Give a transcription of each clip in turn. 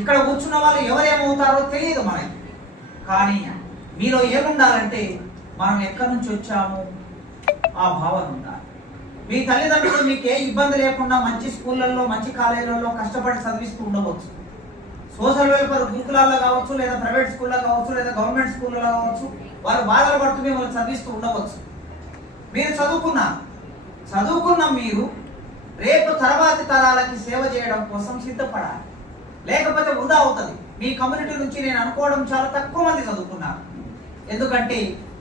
ఇక్కడ కూర్చున్న వాళ్ళు ఎవరేమవుతారో తెలియదు మనకి. కానీ మీలో ఏముండాలంటే మనం ఎక్కడి నుంచి వచ్చాము ఆ భావన ఉండాలి. మీ తల్లిదండ్రులు మీకు ఏ ఇబ్బంది లేకుండా మంచి స్కూళ్ళల్లో మంచి కాలేజీలలో కష్టపడి చదివిస్తూ ఉండవచ్చు. సోషల్ వెల్ఫేర్ గురుకులాల్లో కావచ్చు, లేదా ప్రైవేట్ స్కూల్లో కావచ్చు, లేదా గవర్నమెంట్ స్కూల్లో కావచ్చు, వాళ్ళు బాధలు పడుతూ మిమ్మల్ని చదివిస్తూ ఉండవచ్చు. మీరు చదువుకున్న మీరు రేపు తర్వాతి తరాలకి సేవ చేయడం కోసం సిద్ధపడాలి. లేకపోతే వృధా అవుతుంది. మీ కమ్యూనిటీ నుంచి నేను అనుకోవడం చాలా తక్కువ మంది చదువుకున్నారు. ఎందుకంటే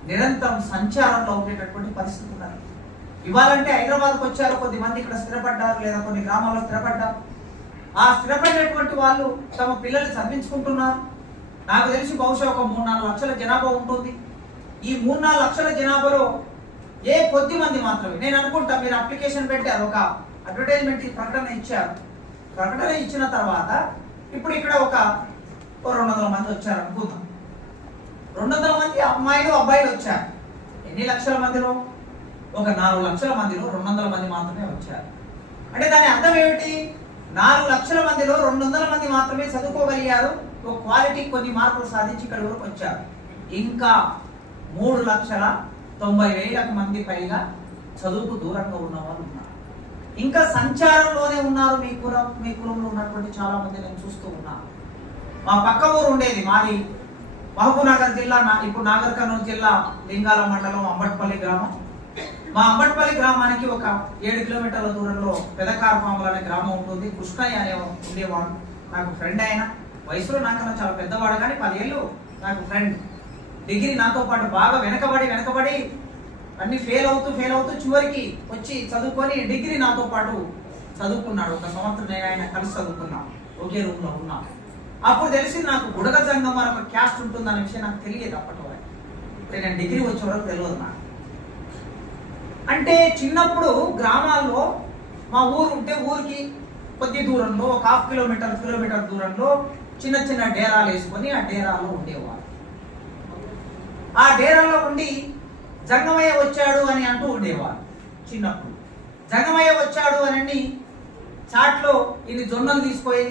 నిరంతరం సంచారంలో ఉండేటటువంటి పరిస్థితి ఉన్నారు. ఇవ్వాలంటే హైదరాబాద్కి వచ్చారు, కొద్దిమంది ఇక్కడ స్థిరపడ్డారు, లేదా కొన్ని గ్రామాల్లో స్థిరపడ్డారు. ఆ స్థిరపడినటువంటి వాళ్ళు తమ పిల్లల్ని చదివించుకుంటున్నారు. నాకు తెలిసి బహుశా ఒక 3-4 లక్షల జనాభా ఉంటుంది. ఈ 3-4 లక్షల జనాభాలో ఏ కొద్ది మంది మాత్రమే, నేను అనుకుంటా మీరు అప్లికేషన్ పెట్టారు, ఒక అడ్వర్టైజ్మెంట్ ప్రకటన ఇచ్చారు. ప్రకటన ఇచ్చిన తర్వాత ఇప్పుడు ఇక్కడ ఒక 200 మంది వచ్చారు అనుకుందాం. 200 మంది అమ్మాయిలు అబ్బాయిలు వచ్చారు. ఎన్ని లక్షల మందిలో? ఒక 4 లక్షల మందిలో 200 మంది మాత్రమే వచ్చారు. అంటే దాని అర్థం ఏమిటి? 4 లక్షల మందిలో 200 మంది మాత్రమే చదువుకోగలిగారు. ఒక క్వాలిటీ కొన్ని మార్కులు సాధించి ఇక్కడ వరకు వచ్చారు. ఇంకా 3,90,000 మంది పైగా చదువుకు దూరంగా ఉన్న వాళ్ళు ఉన్నారు. ఇంకా సంచారంలోనే ఉన్నారు. మీ కులంలో ఉన్నటువంటి చాలా మంది నేను చూస్తూ ఉన్నాను. మా పక్క ఊరు ఉండేది, మాది మహబూబ్నగర్ జిల్లా, ఇప్పుడు నాగర్ కర్నూలు జిల్లా లింగాల మండలం అంబట్పల్లి గ్రామం. మా అంబట్పల్లి గ్రామానికి ఒక 7 కిలోమీటర్ల దూరంలో పెదకారపాములు అనే గ్రామం ఉంటుంది. కృష్ణయ్య అనే ఉండేవాడు, నాకు ఫ్రెండ్. ఆయన వయసులో నాకన్నా చాలా పెద్దవాడు, కానీ 10 ఏళ్ళు నాకు ఫ్రెండ్. డిగ్రీ నాతో పాటు బాగా వెనకబడి అన్ని ఫెయిల్ అవుతూ చివరికి వచ్చి చదువుకొని డిగ్రీ నాతో పాటు చదువుకున్నాడు. 1 సంవత్సరం నేను ఆయన కలిసి చదువుకున్నాం, ఒకే రూమ్ లో ఉన్నాం. అప్పుడు తెలిసింది నాకు బుడగ జంగం అని ఒక క్యాస్ట్ ఉంటుందనే విషయం నాకు తెలియదు అప్పటి వరకు. నేను డిగ్రీ వచ్చే వరకు తెలియదు నాకు. అంటే చిన్నప్పుడు గ్రామాల్లో మా ఊరు ఉంటే ఊరికి కొద్ది దూరంలో ఒక 1/2 కిలోమీటర్ దూరంలో చిన్న చిన్న డేరాలు వేసుకొని ఆ డేరాలో ఉండేవారు. ఆ డేరాలో ఉండి జంగమయ్య వచ్చాడు అని అంటూ ఉండేవారు. చిన్నప్పుడు జంగమయ్య వచ్చాడు అని చాట్లో ఇన్ని జొన్నలు తీసుకొని,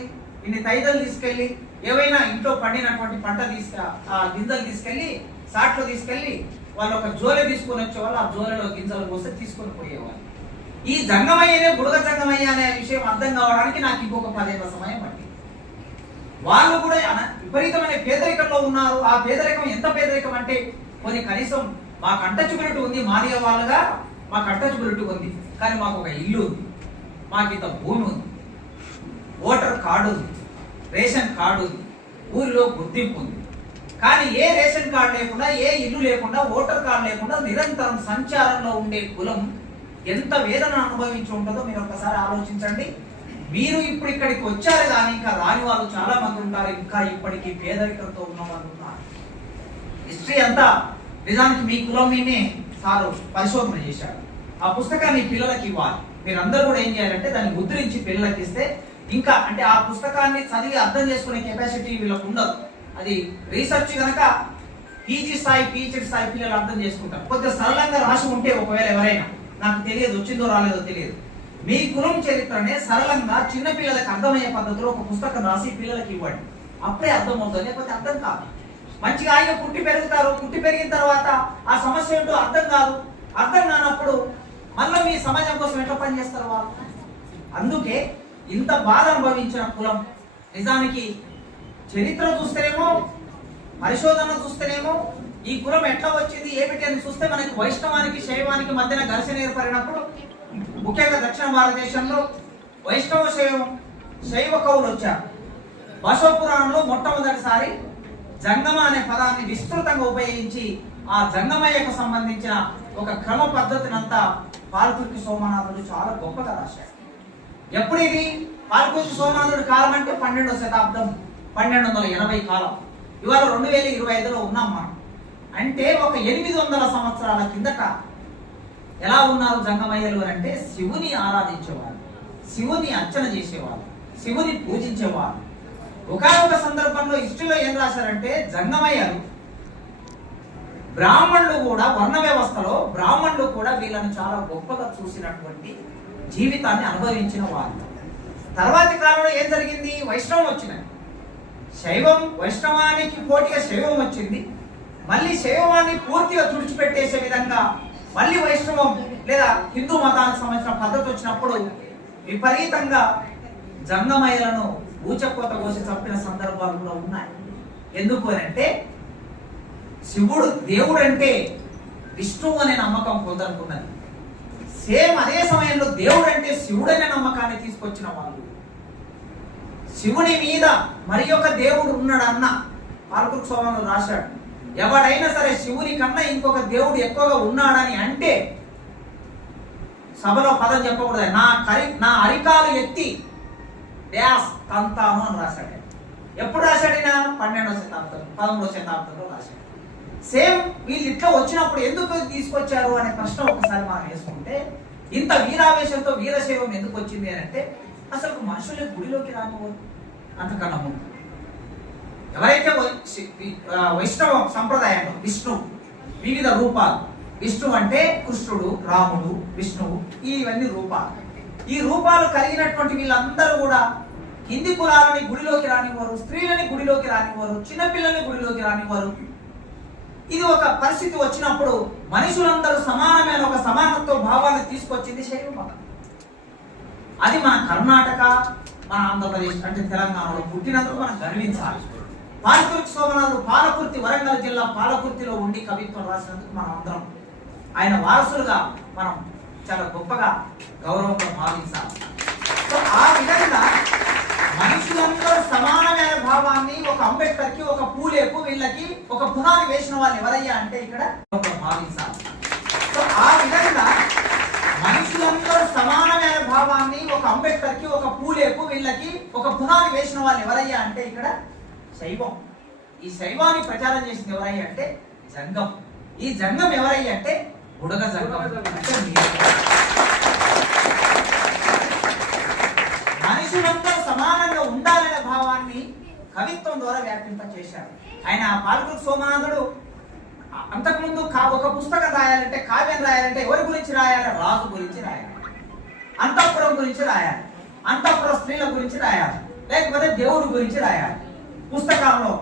ఇన్ని తైదలు తీసుకెళ్ళి, ఏవైనా ఇంట్లో పండినటువంటి పంట ఆ గింజలు తీసుకెళ్ళి చాట్లో తీసుకెళ్ళి వాళ్ళు ఒక జోలె తీసుకొని వచ్చేవాళ్ళు. ఆ జోలెలో గింజలు పోస్తే తీసుకొని పోయేవాళ్ళు. ఈ జంగమయ్యనే బుడగ జంగమయ్య అనే విషయం అర్థం కావడానికి నాకు ఇంకొక 10 ఏళ్ల సమయం పట్టింది. వాళ్ళు కూడా విపరీతమైన పేదరికంలో ఉన్నారు. ఆ పేదరికం ఎంత పేదరికం అంటే కొన్ని కనీసం మాకు అంటచుకున్నట్టు ఉంది, మాదిగ వాళ్ళగా మాకు అంటచుకున్నట్టు ఉంది, కానీ మాకు ఒక ఇల్లు ఉంది, మాకు ఇంత భూమి ఉంది, ఓటర్ కార్డు ఉంది, రేషన్ కార్డు ఉంది, ఊరిలో గుర్తింపు ఉంది. కానీ ఏ రేషన్ కార్డు లేకుండా, ఏ ఇల్లు లేకుండా, ఓటర్ కార్డు లేకుండా నిరంతరం సంచారంలో ఉండే కులం ఎంత వేదన అనుభవించి ఉంటుందో మీరు ఒకసారి ఆలోచించండి. మీరు ఇప్పుడు ఇక్కడికి వచ్చారు, కానీ ఇంకా రాని వాళ్ళు చాలా మంది ఉంటారు. ఇంకా ఇప్పటికీ పేదరికంతో ఉన్న వాళ్ళు ఉన్నారు. హిస్టరీ అంతా నిజానికి మీ కులం మీనే సారు పరిశోధన చేశారు. ఆ పుస్తకాన్ని పిల్లలకి ఇవ్వాలి. మీరందరూ కూడా ఏం చేయాలంటే దాన్ని ముద్రించి పిల్లలకి ఇస్తే, ఇంకా అంటే ఆ పుస్తకాన్ని చదివి అర్థం చేసుకునే కెపాసిటీ వీళ్ళకు ఉండదు. అది రీసెర్చ్ కనుక పీజీ స్థాయి, పిహెచ్డి స్థాయి పిల్లలు అర్థం చేసుకుంటారు. కొద్దిగా సరళంగా రాసి ఉంటే, ఒకవేళ ఎవరైనా నాకు తెలియదు వచ్చిందో రాలేదో తెలియదు, మీ కులం చరిత్రనే సరళంగా చిన్న పిల్లలకు అర్థమయ్యే పద్ధతిలో ఒక పుస్తకం రాసి పిల్లలకి ఇవ్వండి. అప్పుడే అర్థమవుతుంది, లేకపోతే అర్థం కాదు. మంచిగా ఆయన పుట్టి పెరుగుతారు. పుట్టి పెరిగిన తర్వాత ఆ సమస్య ఏంటో అర్థం కాదు. అర్థం కానప్పుడు మళ్ళీ మీ సమాజం కోసం ఎట్లా పనిచేస్తారు వాళ్ళు? అందుకే ఇంత బాధ అనుభవించిన కులం నిజానికి చరిత్ర చూస్తేనేమో, పరిశోధన చూస్తేనేమో ఈ కులం ఎట్లా వచ్చింది ఏమిటి అని చూస్తే మనకి వైష్ణవానికి శైవానికి మధ్యన ఘర్షణ ఏర్పడినప్పుడు, ముఖ్యంగా దక్షిణ భారతదేశంలో వైష్ణవ శైవ కవులు వచ్చారు. బసవపురాణంలో మొట్టమొదటిసారి జంగమ అనే పదాన్ని విస్తృతంగా ఉపయోగించి ఆ జంగమయ్యకు సంబంధించిన ఒక క్రమ పద్ధతిని అంతా పాల్కుర్తి సోమనాథుడు చాలా గొప్పగా రాశాడు. ఎప్పుడు ఇది? పాల్కుర్తి సోమనాథుడు కాలం అంటే 12వ శతాబ్దం, 1280 కాలం. ఇవాళ 2025లో ఉన్నాం మనం. అంటే ఒక 800 సంవత్సరాల కిందట ఎలా ఉన్నారు జంగమయ్యలు అంటే శివుని ఆరాధించేవారు, శివుని అర్చన చేసేవారు, శివుని పూజించేవారు. ఒకనొక సందర్భంలో హిస్టరీలో ఏం రాశారంటే జంగమయ్యలు బ్రాహ్మణులు కూడా, వర్ణ వ్యవస్థలో బ్రాహ్మణులు కూడా వీళ్ళని చాలా గొప్పగా చూసినటువంటి జీవితాన్ని అనుభవించిన వారు. తర్వాతి కాలంలో ఏం జరిగింది? వైష్ణవం వచ్చినాయి. శైవం వైష్ణవానికి పోటీగా శైవం వచ్చింది. మళ్ళీ శైవాన్ని పూర్తిగా తుడిచిపెట్టేసే విధంగా మళ్ళీ వైష్ణవం లేదా హిందూ మతానికి సంబంధించిన పద్ధతి వచ్చినప్పుడు విపరీతంగా జంగమయ్యలను ఊచకోత కోసి చంపిన సందర్భాలు కూడా ఉన్నాయి. ఎందుకు అంటే శివుడు దేవుడు అంటే విష్ణువు అనే నమ్మకం కొందరుకున్నది. సేమ్ అదే సమయంలో దేవుడు అంటే శివుడు అనే నమ్మకాన్ని తీసుకొచ్చిన వాళ్ళు శివుని మీద మరి ఒక దేవుడు ఉన్నాడన్న పాలకుర్తి సోమనాథుడు రాశాడు. ఎవడైనా సరే శివుని కన్నా ఇంకొక దేవుడు ఎక్కువగా ఉన్నాడని అంటే సభలో పదం చెప్పకూడదు. నా అరికాలు ఎత్తి డ్యాస్ తంతాను అని రాశాడు. ఎప్పుడు రాశాడినా 12వ శతాబ్దం 11వ శతాబ్దంలో రాశాడు. సేమ్ వీళ్ళు ఇట్లా వచ్చినప్పుడు ఎందుకు తీసుకొచ్చారు అనే ప్రశ్న ఒకసారి మనం వేసుకుంటే, ఇంత వీరావేశంతో వీరశైవం ఎందుకు వచ్చింది అని అంటే అసలు మనుషులే గుడిలోకి రానివ్వరు. అంతకన్నా ముందు ఎవరైతే వైష్ణవ సంప్రదాయంలో విష్ణు వివిధ రూపాలు, విష్ణు అంటే కృష్ణుడు, రాముడు, విష్ణువు, ఇవన్నీ రూపాలు. ఈ రూపాలు కలిగినటువంటి వీళ్ళందరూ కూడా హిందీ కులాలని గుడిలోకి రానివ్వరు, స్త్రీలని గుడిలోకి రానివ్వరు, చిన్నపిల్లల్ని గుడిలోకి రానివ్వరు. ఇది ఒక పరిస్థితి వచ్చినప్పుడు మనుషులందరూ సమానమైన ఒక సమానత్వ భావాన్ని తీసుకొచ్చింది శైవ మతం. అది మన కర్ణాటక, మన ఆంధ్రప్రదేశ్ అంటే తెలంగాణలో పుట్టినందుకు మనం గర్వించాలి. పాలకుర్తి సోమనాథుడు పాలకుర్తి, వరంగల్ జిల్లా పాలకుర్తిలో ఉండి కవిత్వం రాసినందుకు మనం అందరం ఆయన వారసులుగా మనం చాలా గొప్పగా గౌరవంగా భావించాలి. సో ఆ విధంగా మనుషులందరూ సమానమైన భావాన్ని ఒక అంబేద్కర్కి, ఒక పూలేకు, వీళ్ళకి ఒక పునాది వేసిన వాళ్ళు ఎవరయ్యా అంటే ఇక్కడ భావించాలి. సో ఆ విధంగా మనుషులందరూ సమానమైన భావాన్ని ఒక అంబేద్కర్కి, ఒక పూలేకు, వీళ్ళకి ఒక పునాది వేసిన వాళ్ళు ఎవరయ్యా అంటే ఇక్కడ శైవం. ఈ శైవాన్ని ప్రచారం చేసింది ఎవరయ్యా అంటే జంగం. ఈ జంగం ఎవరయ్యా అంటే బుడగ జంగం. మనుషులందరూ సమానంగా ఉండాలనే భావాన్ని కవిత్వం ద్వారా వ్యాపింప చేశారు. ఆయన పాలకుర్తి సోమనాథుడు అంతకుముందు ఒక పుస్తకం రాయాలంటే, కావ్యం రాయాలంటే ఎవరి గురించి రాయాలి? రాజు గురించి రాయాలి, అంతఃపురం గురించి రాయాలి, అంతఃపుర స్త్రీల గురించి రాయాలి, లేకపోతే దేవుడి గురించి రాయాలి పుస్తకాల్లో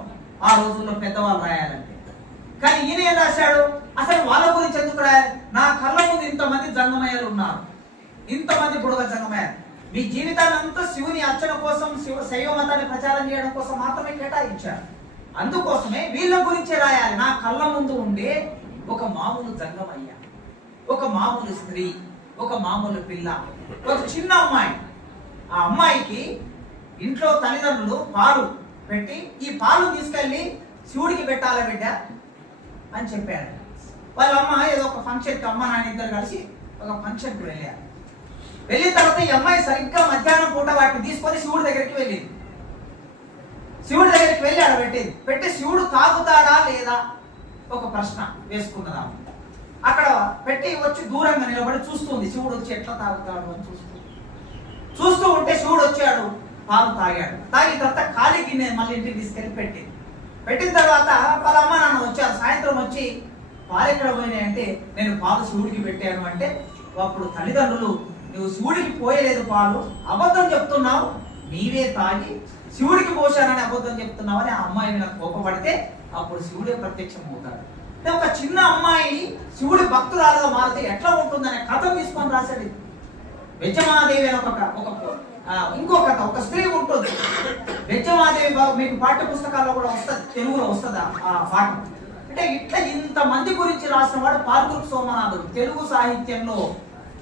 ఆ రోజుల్లో పెద్దవాళ్ళు రాయాలంటే. కానీ ఈయన ఏం రాశాడు? అసలు వాళ్ళ గురించి ఎందుకు రాయాలి? నా కళ్ళ ముందు ఇంతమంది జంగమయ్యలు ఉన్నారు, ఇంతమంది బుడగ జంగమయ్యలు. మీ జీవితాన్ని అంతా శివుని అర్చన కోసం, శైవ మతాన్ని ప్రచారం చేయడం కోసం మాత్రమే కేటాయించారు. అందుకోసమే వీళ్ళ గురించే రాయాలి. నా కళ్ళ ముందు ఉండే ఒక మామూలు జంగమయ్య, ఒక మామూలు స్త్రీ, ఒక మామూలు పిల్ల, ఒక చిన్న అమ్మాయి. ఆ అమ్మాయికి ఇంట్లో తల్లిదండ్రులు పాలు పెట్టి ఈ పాలు తీసుకెళ్ళి శివుడికి పెట్టాల బిడ్డ అని చెప్పాడు. వాళ్ళ అమ్మ ఏదో ఒక ఫంక్షన్కి, అమ్మ నాన్న ఇద్దరు కలిసి ఒక ఫంక్షన్కి వెళ్ళారు. వెళ్ళిన తర్వాత ఈ అమ్మాయి సరిగ్గా మధ్యాహ్నం పూట వాటిని తీసుకొని శివుడి దగ్గరికి వెళ్ళింది. శివుడి దగ్గరికి వెళ్ళి ఆడ పెట్టి శివుడు తాగుతాడా లేదా ఒక ప్రశ్న వేసుకున్నదా. అక్కడ పెట్టి వచ్చి దూరంగా నిలబడి చూస్తుంది, శివుడు వచ్చి ఎట్లా తాగుతాడు అని చూస్తూ ఉంటే శివుడు వచ్చాడు, పాలు తాగాడు. తాగిన తర్వాత ఖాళీ గిన్నె మళ్ళీ ఇంటికి తీసుకెళ్ళి పెట్టిన తర్వాత వాళ్ళ అమ్మ నాన్న వచ్చారు. సాయంత్రం వచ్చి పాలు ఎక్కడ పోయినాయంటే నేను పాలు శివుడికి పెట్టాను అంటే, అప్పుడు తల్లిదండ్రులు నువ్వు శివుడికి పోయలేదు పాలు, అబద్ధం చెప్తున్నావు, నీవే తాగి శివుడికి పోశానని అబద్ధం చెప్తున్నావు అని ఆ అమ్మాయి మీద కోపపడితే అప్పుడు శివుడే ప్రత్యక్షం అవుతాడు. ఒక చిన్న అమ్మాయి శివుడి భక్తురాలుగా మారితే ఎట్లా ఉంటుందనే కథ తీసుకొని రాశాడు. బెజ్జమాదేవి అని ఇంకో కథ, ఒక స్త్రీ ఉంటుంది బెజ్జమాదేవి. మీకు పాఠ్య పుస్తకాల్లో కూడా వస్తుంది, తెలుగులో వస్తుంది ఆ పాఠం. అంటే ఇట్లా ఇంతమంది గురించి రాసిన వాడు పాలకుర్తి సోమనాథుడు. తెలుగు సాహిత్యంలో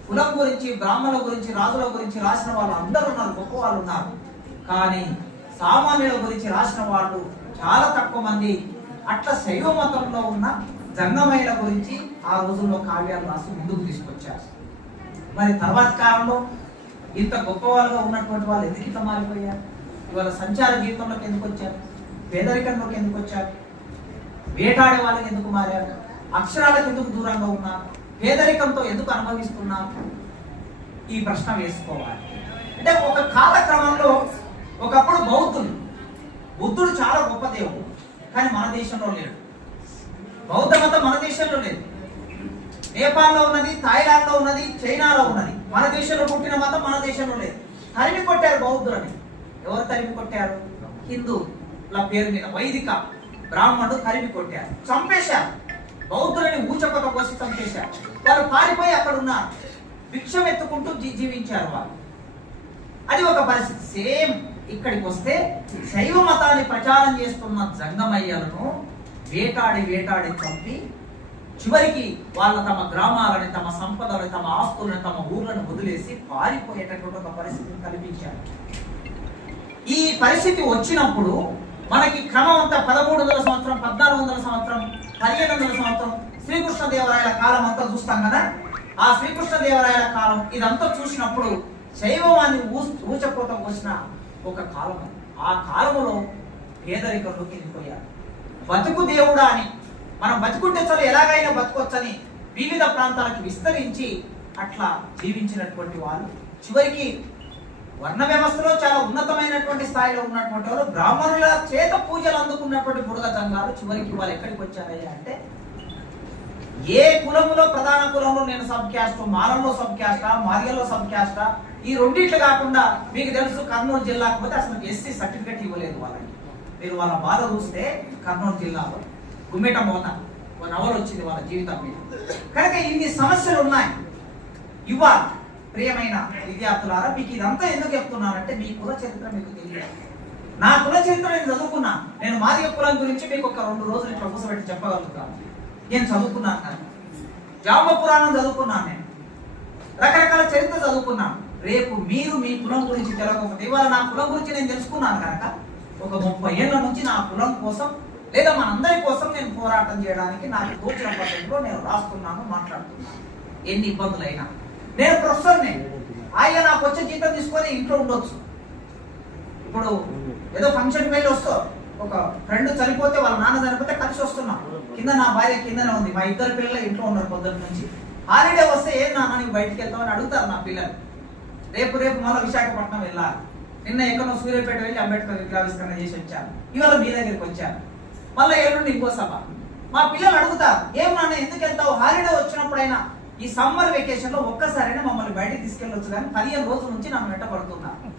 కులం గురించి, బ్రాహ్మణుల గురించి, రాజుల గురించి రాసిన వాళ్ళు అందరూ ఉన్నారు, గొప్ప వాళ్ళు ఉన్నారు. కానీ సామాన్యుల గురించి రాసిన వాళ్ళు చాలా తక్కువ మంది. అట్లా శైవ మతంలో ఉన్న జంగమయ్యల గురించి ఆ రోజుల్లో కావ్యాలు రాసి ముందుకు తీసుకొచ్చారు. మరి తర్వాత కాలంలో ఇంత గొప్ప వాళ్ళగా ఉన్నటువంటి వాళ్ళు ఎందుకు ఇంత మారిపోయారు? ఇవాళ సంచార జీవితంలోకి ఎందుకు వచ్చారు? పేదరికంలోకి ఎందుకు వచ్చారు? వేటాడే వాళ్ళకి ఎందుకు మారారు? అక్షరాలకు ఎందుకు దూరంగా ఉన్నారు? పేదరికంతో ఎందుకు అనుభవిస్తున్నారు? ఈ ప్రశ్న వేసుకోవాలి. అంటే ఒక కాలక్రమంలో ఒకప్పుడు బుద్ధుడు చాలా గొప్ప దేవుడు, కానీ మన దేశంలో లేడు. బౌద్ధ మతం మన దేశంలో లేదు. నేపాల్లో ఉన్నది, థాయిలాండ్లో ఉన్నది, చైనాలో ఉన్నది. మన దేశంలో పుట్టిన మతం మన దేశంలో లేదు. తరిమి కొట్టారు బౌద్ధులని. ఎవరు తరిమి కొట్టారు? హిందూ పేరు మీద వైదిక బ్రాహ్మణుడు తరిమి కొట్టారు, చంపేశారు. బౌద్ధులని ఊచకొత కోసి చంపేశారు. వాళ్ళు పారిపోయి అక్కడ ఉన్నారు, భిక్షం ఎత్తుకుంటూ జీవించారు వాళ్ళు. అది ఒక పరిస్థితి. సేమ్ ఇక్కడికి వస్తే శైవ మతాన్ని ప్రచారం చేస్తున్న జంగమయ్యలను వేటాడి చంపి చివరికి వాళ్ళ తమ గ్రామాలని, తమ సంపదలని, తమ ఆస్తులను, తమ ఊర్లను వదిలేసి పారిపోయేటటువంటి ఒక పరిస్థితిని కల్పించారు. ఈ పరిస్థితి వచ్చినప్పుడు మనకి క్రమం అంతా 1300 సంవత్సరం, 1400 సంవత్సరం, 1500 సంవత్సరం శ్రీకృష్ణదేవరాయల కాలం అంతా చూస్తాం కదా. ఆ శ్రీకృష్ణదేవరాయల కాలం ఇదంతా చూసినప్పుడు శైవాన్ని ఊచకోత పోసిన ఒక కాలం. ఆ కాలంలో పేదరికంలోకి వెళ్ళిపోయారు. బతుకు దేవుడా అని, మనం బతుకుంటే చాలు ఎలాగైనా బతుకొచ్చని వివిధ ప్రాంతాలకు విస్తరించి అట్లా జీవించినటువంటి వాళ్ళు చివరికి వర్ణ వ్యవస్థలో చాలా ఉన్నతమైనటువంటి స్థాయిలో ఉన్నటువంటి వాళ్ళు, బ్రాహ్మణుల చేత పూజలు అందుకున్నటువంటి బుడగ సంఘాలు చివరికి వాళ్ళు ఎక్కడికి వచ్చారయ్యా అంటే, ఏ కులములో ప్రధాన కులంలో నేను సబ్ క్యాస్ట్, మాలంలో సబ్ క్యాస్టా, మార్గంలో సబ్ క్యాస్టా, ఈ రెండిట్లు కాకుండా మీకు తెలుసు కర్నూలు జిల్లాకు పోతే అసలు ఎస్సీ సర్టిఫికేట్ ఇవ్వలేదు వాళ్ళకి. మీరు వాళ్ళ బాధ చూస్తే కర్నూలు జిల్లాలో గుమ్మెట మోత ఒక నవలు వచ్చింది వాళ్ళ జీవితం మీద. కనుక ఇన్ని సమస్యలు ఉన్నాయి. ఇవాళ ప్రియమైన విద్యార్థులారా, మీకు ఇదంతా ఎందుకు చెప్తున్నానంటే మీ కుల చరిత్ర మీకు తెలియదు. నా కుల చరిత్ర నేను చదువుకున్నా. నేను మాదిగ కులం గురించి మీకు ఒక 2 రోజులు ఇట్లా కూర్చోబెట్టి చెప్పగలుగుతాను. నేను చదువుకున్నాను కానీ జామ పురాణం చదువుకున్నాను, నేను రకరకాల చరిత్ర చదువుకున్నాను. రేపు మీరు మీ కులం గురించి తెలియకపోతే, ఇవాళ నా కులం గురించి నేను తెలుసుకున్నాను కనుక ఒక 30 ఏళ్ల నుంచి నా కులం కోసం లేదా మనందరి కోసం నేను పోరాటం చేయడానికి నాకు తోచిన పద్ధతిలో నేను రాస్తున్నాను, మాట్లాడుతున్నాను. ఎన్ని ఇబ్బందులైనా నేను ప్రొఫెసర్ని, ఆయన నాకు వచ్చే జీతం తీసుకొని ఇంట్లో ఉండొచ్చు. ఇప్పుడు ఏదో ఫంక్షన్ వెళ్ళి వస్తా, ఒక ఫ్రెండ్ చనిపోతే వాళ్ళ నాన్న చనిపోతే కలిసి వస్తున్నాం. కింద నా భార్య కిందనే ఉంది, మా 2 పిల్లలు ఇంట్లో ఉన్నారు పొద్దున్న నుంచి. హాలిడే వస్తే ఏం నాన్న నీకు బయటికి వెళ్తామని అడుగుతారు నా పిల్లలు. రేపు మళ్ళీ విశాఖపట్నం వెళ్ళాలి. నిన్న ఎక్కడో సూర్యాపేట వెళ్ళి అంబేద్కర్ విగ్రహావిష్కరణ చేసి వచ్చాను. ఇవాళ మీ దగ్గరికి వచ్చాను. మళ్ళీ ఎల్లుండి ఇంకో సభ. మా పిల్లలు అడుగుతారు, ఏం నాన్న ఎందుకు వెళ్తావు? హాలిడే వచ్చినప్పుడైనా ఈ సమ్మర్ వెకేషన్ లో ఒక్కసారైనా మమ్మల్ని బయటకు తీసుకెళ్ళొచ్చు, కానీ 15 రోజుల నుంచి నన్ను వెంట పడుతున్నారు.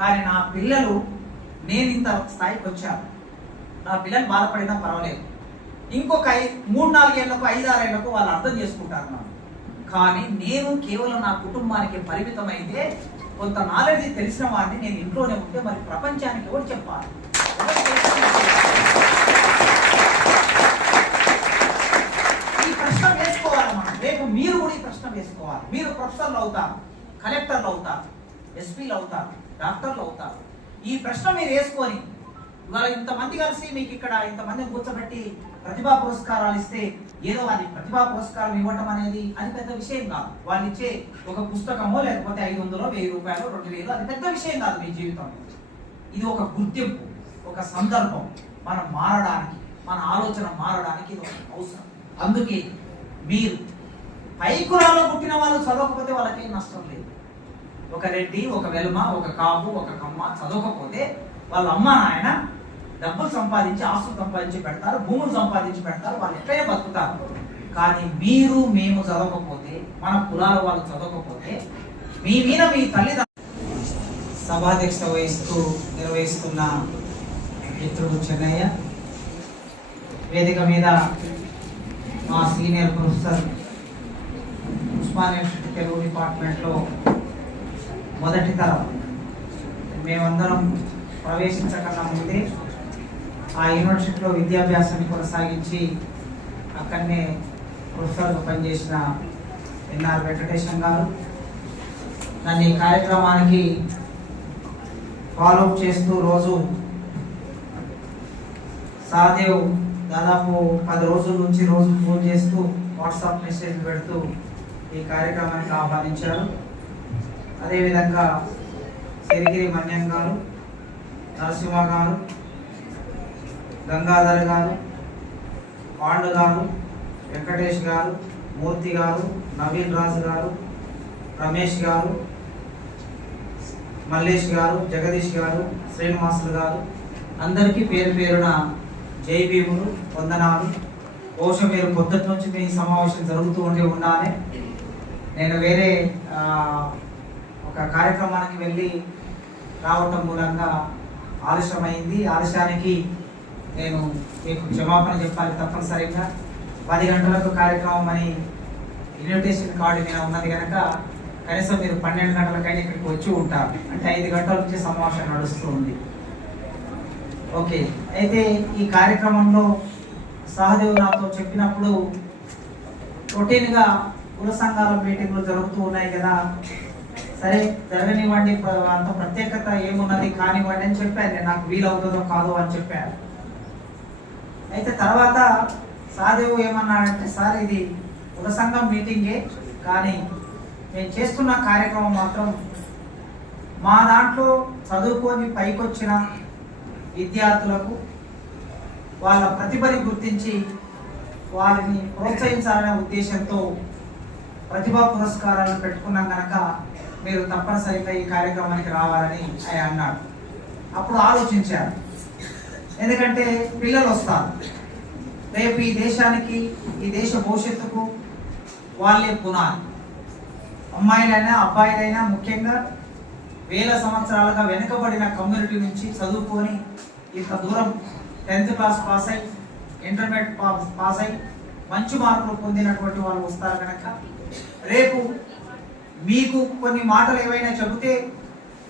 కానీ నా పిల్లలు, నేను ఇంత స్థాయికి వచ్చాను, నా పిల్లలు బాధపడినా పర్వాలేదు. ఇంకొక 3-4 ఏళ్లకు 5-6 ఏళ్లకు వాళ్ళు అర్థం చేసుకుంటారు నన్ను. కానీ నేను కేవలం నా కుటుంబానికి పరిమితం అయితే, కొంత నాలెడ్జ్ తెలిసిన వాడిని నేను ఇంట్లోనే ఉంటే మరి ప్రపంచానికి ఎవరు చెప్పాలి? ఈ ప్రశ్న వేసుకోవాలి మనం. రేపు మీరు కూడా ఈ ప్రశ్న వేసుకోవాలి. మీరు ప్రొఫెసర్లు అవుతారు, కలెక్టర్లు అవుతారు, ఎస్పీలు అవుతారు, డాక్టర్లు అవుతారు. ఈ ప్రశ్న మీరు వేసుకొని ఇవాళ ఇంతమంది కలిసి మీకు ఇక్కడ ఇంతమందిని కూర్చోబెట్టి ప్రతిభా పురస్కారాలు ఇస్తే, ఏదో అది ప్రతిభా పురస్కారం ఇవ్వటం అనేది అది పెద్ద విషయం కాదు. వాళ్ళు ఇచ్చే ఒక పుస్తకమో లేకపోతే 500, 1000 రూపాయలు, 2000 అది పెద్ద విషయం కాదు మీ జీవితంలో. ఇది ఒక గుర్తింపు, ఒక సందర్భం. మనం మారడానికి, మన ఆలోచన మారడానికి ఇది ఒక అవసరం. అందుకే మీరు పై కులాల్లో పుట్టిన వాళ్ళు చదవకపోతే వాళ్ళకేం నష్టం లేదు. ఒక రెడ్డి, ఒక వెలుమ, ఒక కాపు, ఒక కమ్మ చదవకపోతే వాళ్ళ అమ్మ నాయన డబ్బులు సంపాదించి, ఆస్తులు సంపాదించి పెడతారు, భూములు సంపాదించి పెడతారు, వాళ్ళు ఎట్లయినా బతుకుతారు. కానీ మీరు మేము చదవకపోతే, మన కులాల వాళ్ళు చదవకపోతే, మీ మీద మీ తల్లిదండ్రులు సభాధ్యక్షత నిర్వహిస్తున్న మిత్రుడు చెన్నయ్య, వేదిక మీద మా senior professor, Osmania university Telugu డిపార్ట్మెంట్లో మొదటి తరం, మేమందరం ప్రవేశించకన్నా ముందే ఆ యూనివర్సిటీలో విద్యాభ్యాసాన్ని కొనసాగించి అక్కడనే ప్రొఫెసర్గా పనిచేసిన ఎన్ఆర్ వెంకటేశం గారు నన్ను ఈ కార్యక్రమానికి ఫాలోఅప్ చేస్తూ రోజు సాదేవ్ దాదాపు 10 రోజుల నుంచి రోజు ఫోన్ చేస్తూ వాట్సాప్ మెసేజ్ పెడుతూ ఈ కార్యక్రమానికి ఆహ్వానించారు. అదేవిధంగా సిరిగిరి మన్యం గారు, నరసింహ గారు, గంగాధర్ గారు, పాండు గారు, వెంకటేష్ గారు, మూర్తి గారు, నవీన్ రాజు గారు, రమేష్ గారు, మల్లేష్ గారు, జగదీష్ గారు, శ్రీనివాసులు గారు, అందరికీ పేరు పేరున జై భీములు, వందనాలు. బహుశా మీరు పొద్దుటి నుంచి మీ సమావేశం జరుగుతూ ఉండాలి. నేను వేరే ఒక కార్యక్రమానికి వెళ్ళి రావటం మూలంగా ఆలస్యమైంది. ఆలస్యానికి నేను మీకు క్షమాపణ చెప్పాలి తప్పనిసరిగా. 10 గంటలకు కార్యక్రమం అని ఇన్విటేషన్ కార్డు మీద ఉన్నది కనుక కనీసం మీరు 12 గంటలకైనా ఇక్కడికి వచ్చి ఉంటారు. అంటే 5 గంటల నుంచి సమావేశం నడుస్తుంది. ఓకే, అయితే ఈ కార్యక్రమంలో సహదేవ్ నాతో చెప్పినప్పుడు రొటీన్గా కుల సంఘాల మీటింగ్లు జరుగుతూ ఉన్నాయి కదా, సరే జరగనివ్వండి, అంత ప్రత్యేకత ఏమున్నది కానివ్వండి అని చెప్పాను. నాకు వీలవుతుందో కాదో అని చెప్పాను. అయితే తర్వాత సహదేవ్ ఏమన్నాడంటే, సార్ ఇది కుల సంఘం మీటింగే, కానీ నేను చేస్తున్న కార్యక్రమం మాత్రం మా దాంట్లో చదువుకొని పైకొచ్చిన విద్యార్థులకు వాళ్ళ ప్రతిభని గుర్తించి వారిని ప్రోత్సహించాలనే ఉద్దేశంతో ప్రతిభా పురస్కారాలను పెట్టుకున్నాం కనుక మీరు తప్పనిసరిగా ఈ కార్యక్రమానికి రావాలని ఆయన అన్నాడు. అప్పుడు ఆలోచించారు, ఎందుకంటే పిల్లలు వస్తారు, రేపు ఈ దేశానికి, ఈ దేశ భవిష్యత్తుకు వాళ్ళే పునాది. అమ్మాయిలైనా అబ్బాయిలైనా ముఖ్యంగా వేల సంవత్సరాలుగా వెనుకబడిన కమ్యూనిటీ నుంచి చదువుకొని ఇంత దూరం 10th క్లాస్ పాస్ అయి ఇంటర్మీడియట్ పాస్ అయి మంచి మార్కులు పొందినటువంటి వాళ్ళు వస్తారు కనుక రేపు మీకు కొన్ని మాటలు ఏవైనా చెబితే